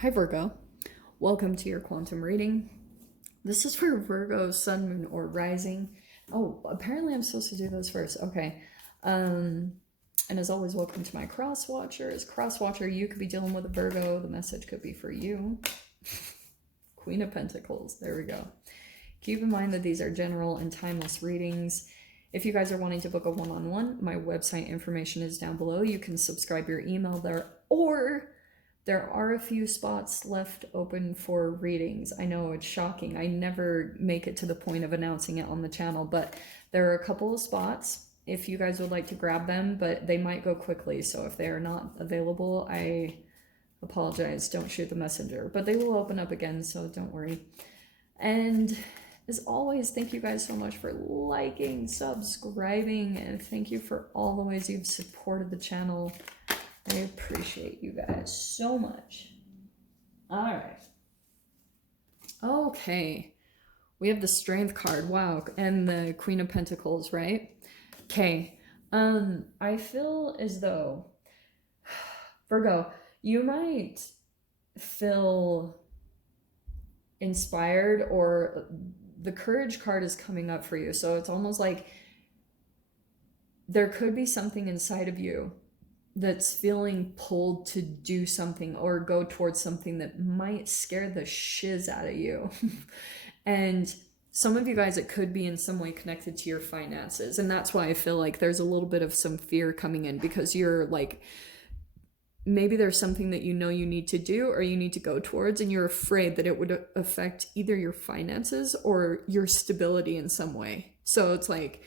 Hi Virgo, welcome to your quantum reading. This is for Virgo, Sun, Moon, or Rising. Oh, apparently I'm supposed to do this first. Okay. And as always, welcome to my cross watchers. Cross watcher, you could be dealing with a Virgo. The message could be for you. Queen of Pentacles. There we go. Keep in mind that these are general and timeless readings. If you guys are wanting to book a one-on-one, my website information is down below. You can subscribe your email there, or there are a few spots left open for readings. I know it's shocking. I never make it to the point of announcing it on the channel, but there are a couple of spots if you guys would like to grab them, but they might go quickly. So if they are not available, I apologize. Don't shoot the messenger, but they will open up again, so don't worry. And as always, thank you guys so much for liking, subscribing, and thank you for all the ways you've supported the channel. I appreciate you guys so much. All right. Okay. We have the Strength card. Wow. And the Queen of Pentacles, right? Okay. I feel as though, Virgo, you might feel inspired, or the Courage card is coming up for you. So it's almost like there could be something inside of you that's feeling pulled to do something or go towards something that might scare the shiz out of you. And some of you guys, it could be in some way connected to your finances. And that's why I feel like there's a little bit of some fear coming in, because you're like, maybe there's something that you know you need to do or you need to go towards, and you're afraid that it would affect either your finances or your stability in some way. So it's like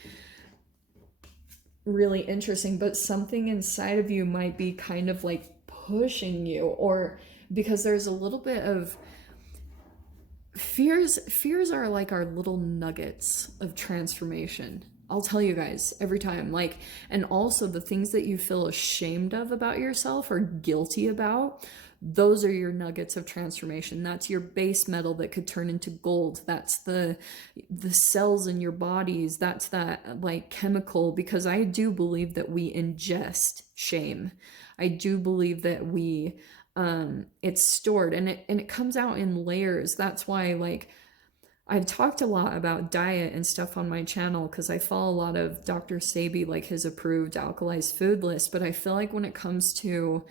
really interesting, but something inside of you might be kind of like pushing you, or because there's a little bit of fears are like our little nuggets of transformation. I'll tell you guys every time, like, and also the things that you feel ashamed of about yourself or guilty about, those are your nuggets of transformation. That's your base metal that could turn into gold. That's the cells in your bodies. That's that like chemical, because I do believe that we ingest shame. I do believe that we it's stored, and it comes out in layers. That's why, like, I've talked a lot about diet and stuff on my channel because I follow a lot of Dr. Sebi, like his approved alkalized food list. But I feel like when it comes to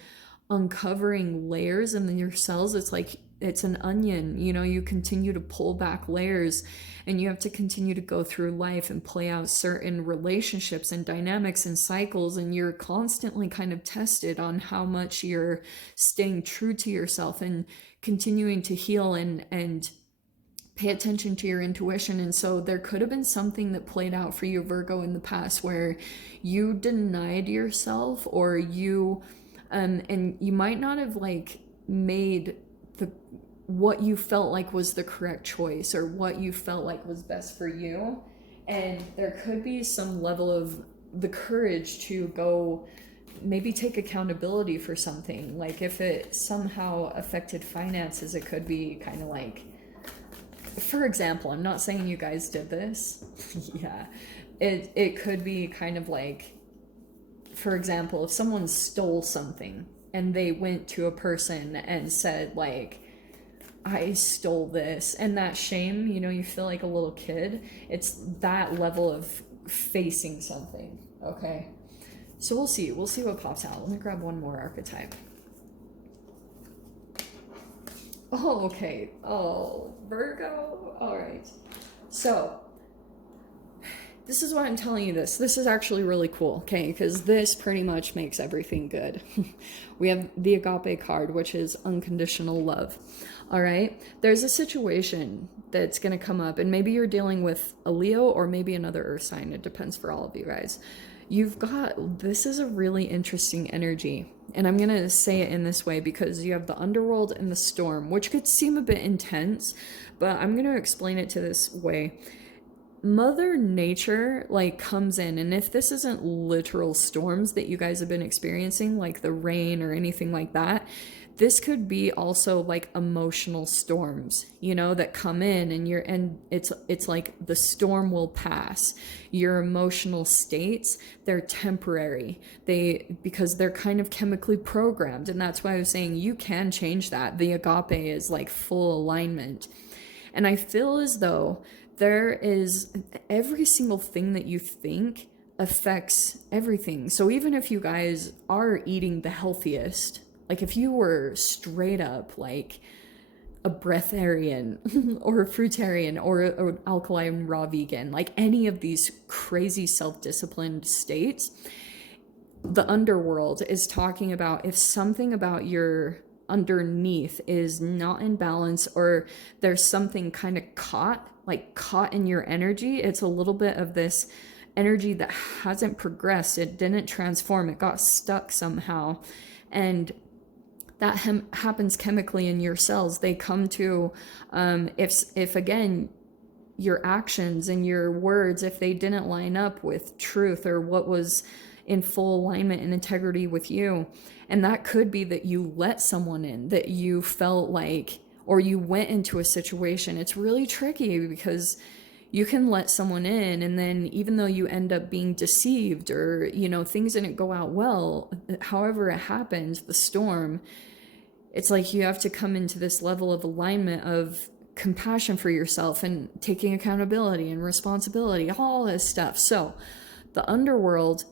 uncovering layers in your cells, it's like it's an onion. You know, you continue to pull back layers, and you have to continue to go through life and play out certain relationships and dynamics and cycles, and you're constantly kind of tested on how much you're staying true to yourself and continuing to heal and pay attention to your intuition. And so there could have been something that played out for you, Virgo, in the past where you denied yourself, or you and you might not have like made the what you felt like was the correct choice or what you felt like was best for you. And there could be some level of the courage to go maybe take accountability for something. Like if it somehow affected finances, it could be kind of like, for example, I'm not saying you guys did this. Yeah. It could be kind of like, for example, if someone stole something and they went to a person and said like, I stole this, and that shame, you know, you feel like a little kid. It's that level of facing something. Okay. So we'll see what pops out. Let me grab one more archetype. Oh, okay. Oh, Virgo. All right. So this is why I'm telling you this. This is actually really cool, okay? Because this pretty much makes everything good. We have the Agape card, which is unconditional love. All right? There's a situation that's going to come up, and maybe you're dealing with a Leo or maybe another earth sign. It depends for all of you guys. This is a really interesting energy. And I'm going to say it in this way because you have the underworld and the storm, which could seem a bit intense, but I'm going to explain it to this way. Mother Nature like comes in, and if this isn't literal storms that you guys have been experiencing, like the rain or anything like that, this could be also like emotional storms, you know, that come in, and it's like the storm will pass. Your emotional states, they're temporary. Because they're kind of chemically programmed, and that's why I was saying you can change that. The agape is like full alignment. And I feel as though there is every single thing that you think affects everything. So even if you guys are eating the healthiest, like if you were straight up like a breatharian or a fruitarian or an alkaline raw vegan, like any of these crazy self-disciplined states, the underworld is talking about if something about your underneath is not in balance, or there's something kind of caught in your energy. It's a little bit of this energy that hasn't progressed. It didn't transform. It got stuck somehow. And that happens chemically in your cells. They come to, if again, your actions and your words, if they didn't line up with truth or what was in full alignment and integrity with you. And that could be that you let someone in, that you felt like, or you went into a situation. It's really tricky because you can let someone in, and then even though you end up being deceived, or, you know, things didn't go out well, however it happened, the storm, it's like you have to come into this level of alignment of compassion for yourself and taking accountability and responsibility, all this stuff. So the underworld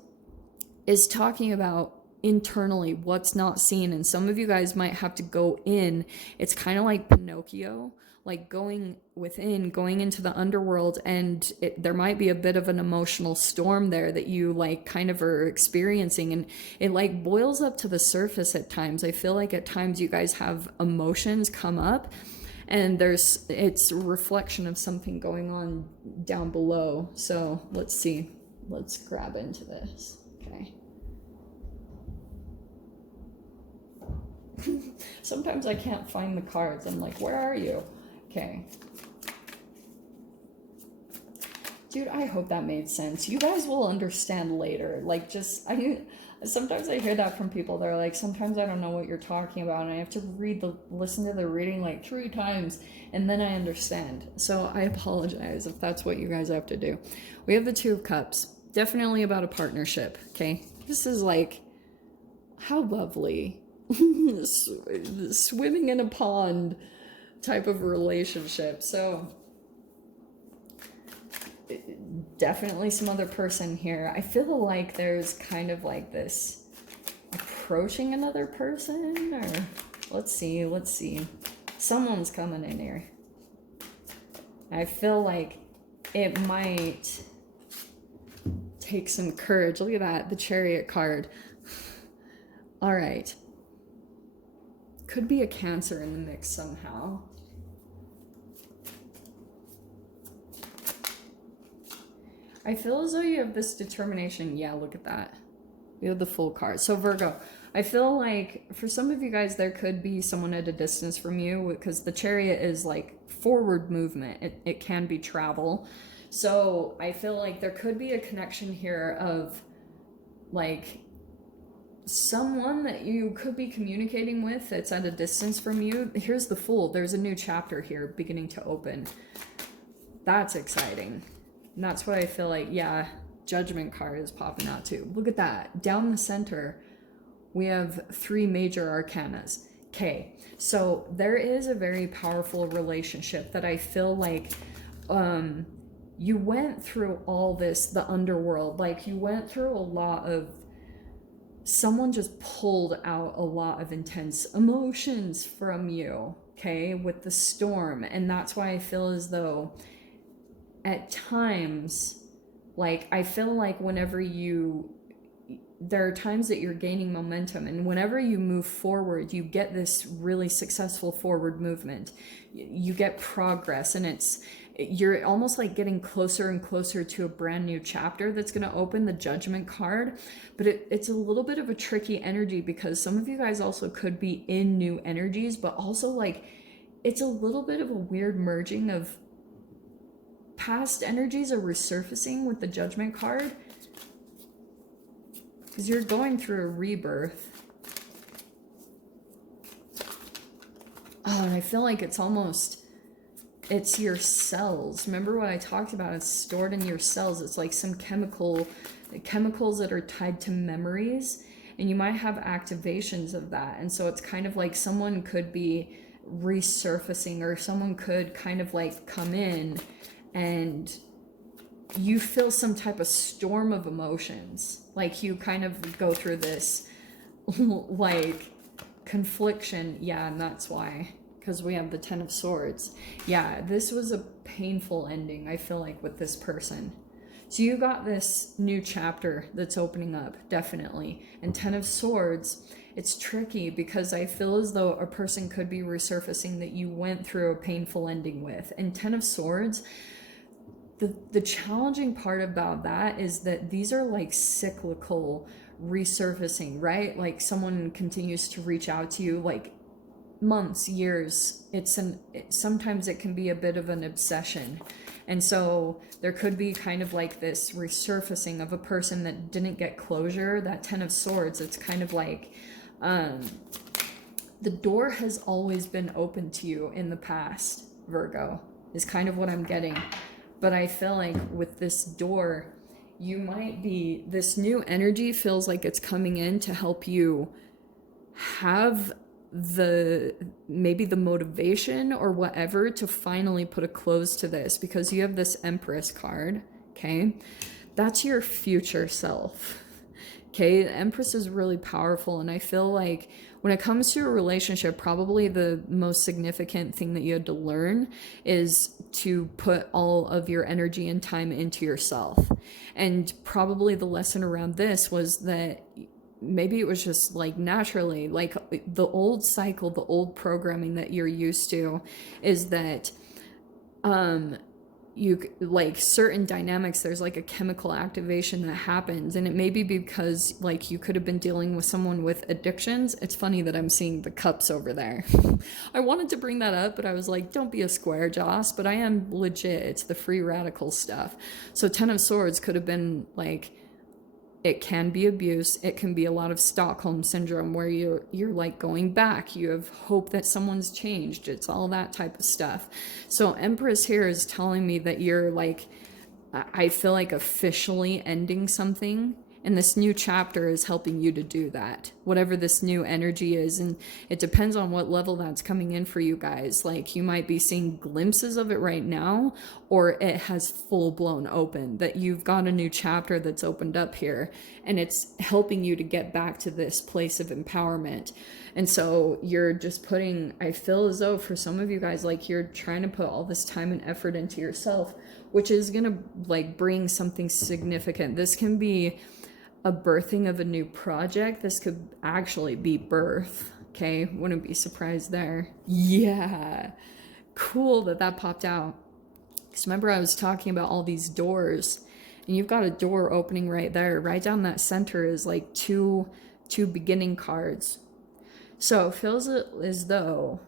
is talking about internally what's not seen, and some of you guys might have to go in. It's kind of like Pinocchio, like going within, going into the underworld, and there might be a bit of an emotional storm there that you like kind of are experiencing, and it like boils up to the surface at times. I feel like at times you guys have emotions come up, and it's a reflection of something going on down below. So let's see, let's grab into this. Okay. Sometimes I can't find the cards. I'm like, where are you? Okay. Dude, I hope that made sense. You guys will understand later. Like, sometimes I hear that from people. They're like, sometimes I don't know what you're talking about, and I have to listen to the reading like 3 times, and then I understand. So I apologize if that's what you guys have to do. We have the 2 of Cups. Definitely about a partnership, okay? This is like, how lovely. Swimming in a pond type of relationship. So definitely some other person here. I feel like there's kind of like this approaching another person, or let's see. Someone's coming in here. I feel like it might take some courage. Look at that, the Chariot card. All right. Could be a Cancer in the mix somehow. I feel as though you have this determination. Yeah, look at that. You have the Fool card. So Virgo, I feel like for some of you guys, there could be someone at a distance from you, because the Chariot is like forward movement. It can be travel. So I feel like there could be a connection here of like someone that you could be communicating with that's at a distance from you. Here's the Fool. There's a new chapter here beginning to open. That's exciting. And that's what I feel like. Yeah, Judgment card is popping out too. Look at that. Down the center, we have 3 major arcanas. Okay, so there is a very powerful relationship that I feel like you went through all this, the underworld. Like you went through a lot of, someone just pulled out a lot of intense emotions from you, okay, with the storm. And that's why I feel as though at times, like, I feel like there are times that you're gaining momentum, and whenever you move forward, you get this really successful forward movement. You get progress, and you're almost like getting closer and closer to a brand new chapter that's going to open, the Judgment card. But it's a little bit of a tricky energy, because some of you guys also could be in new energies, but also like it's a little bit of a weird merging of past energies are resurfacing with the Judgment card, because you're going through a rebirth. Oh, and I feel like it's almost, it's your cells. Remember what I talked about? It's stored in your cells. It's like some chemicals that are tied to memories, and you might have activations of that. And so it's kind of like someone could be resurfacing, or someone could kind of like come in and you feel some type of storm of emotions. Like you kind of go through this like confliction. Yeah, and that's why, because we have the Ten of Swords. Yeah, this was a painful ending, I feel like, with this person. So you got this new chapter that's opening up, definitely. And Ten of Swords, it's tricky because I feel as though a person could be resurfacing that you went through a painful ending with. And Ten of Swords, the challenging part about that is that these are like cyclical resurfacing, right? Like someone continues to reach out to you, like months, years. Sometimes it can be a bit of an obsession. And so there could be kind of like this resurfacing of a person that didn't get closure. That Ten of Swords, it's kind of like the door has always been open to you in the past, Virgo, is kind of what I'm getting. But I feel like with this door, you might be, this new energy feels like it's coming in to help you have maybe the motivation or whatever to finally put a close to this, because you have this Empress card, okay? That's your future self, okay? The Empress is really powerful, and I feel like when it comes to a relationship, probably the most significant thing that you had to learn is to put all of your energy and time into yourself. And probably the lesson around this was that maybe it was just like naturally, like the old cycle, the old programming that you're used to is that you like certain dynamics, there's like a chemical activation that happens, and it may be because like you could have been dealing with someone with addictions. It's funny that I'm seeing the cups over there. I wanted to bring that up, but I was like, don't be a square, Joss, but I am legit. It's the free radical stuff. So Ten of Swords could have been like, it can be abuse. It can be a lot of Stockholm syndrome where you're like going back. You have hope that someone's changed. It's all that type of stuff. So Empress here is telling me that you're like, I feel like officially ending something. And this new chapter is helping you to do that, whatever this new energy is. And it depends on what level that's coming in for you guys. Like you might be seeing glimpses of it right now, or it has full blown open, that you've got a new chapter that's opened up here, and it's helping you to get back to this place of empowerment. And so you're just putting, I feel as though for some of you guys, like you're trying to put all this time and effort into yourself, which is going to like bring something significant. This can be a birthing of a new project. This could actually be birth. Okay, wouldn't be surprised there. Yeah, cool that popped out. Because remember I was talking about all these doors, and you've got a door opening right there. Right down that center is like two beginning cards. So it feels as though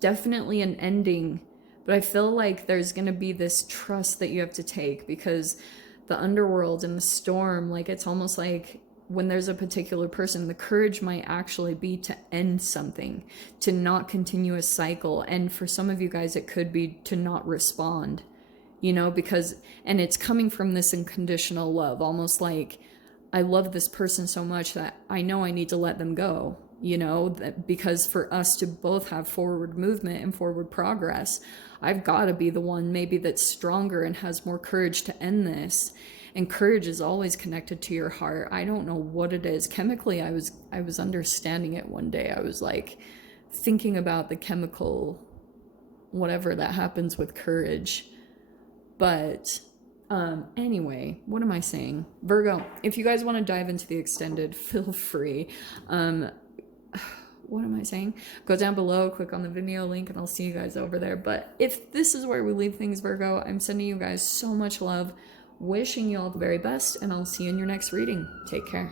definitely an ending, but I feel like there's going to be this trust that you have to take, because the underworld and the storm, like it's almost like when there's a particular person, the courage might actually be to end something, to not continue a cycle. And for some of you guys, it could be to not respond, you know, because, and it's coming from this unconditional love, almost like I love this person so much that I know I need to let them go, you know, that because for us to both have forward movement and forward progress, I've got to be the one maybe that's stronger and has more courage to end this. And courage is always connected to your heart. I don't know what it is. Chemically, I was understanding it one day. I was like thinking about the chemical, whatever that happens with courage. But anyway, what am I saying? Virgo, if you guys want to dive into the extended, feel free. What am I saying? Go down below, click on the Vimeo link, and I'll see you guys over there. But if this is where we leave things, Virgo, I'm sending you guys so much love, wishing you all the very best, and I'll see you in your next reading. Take care.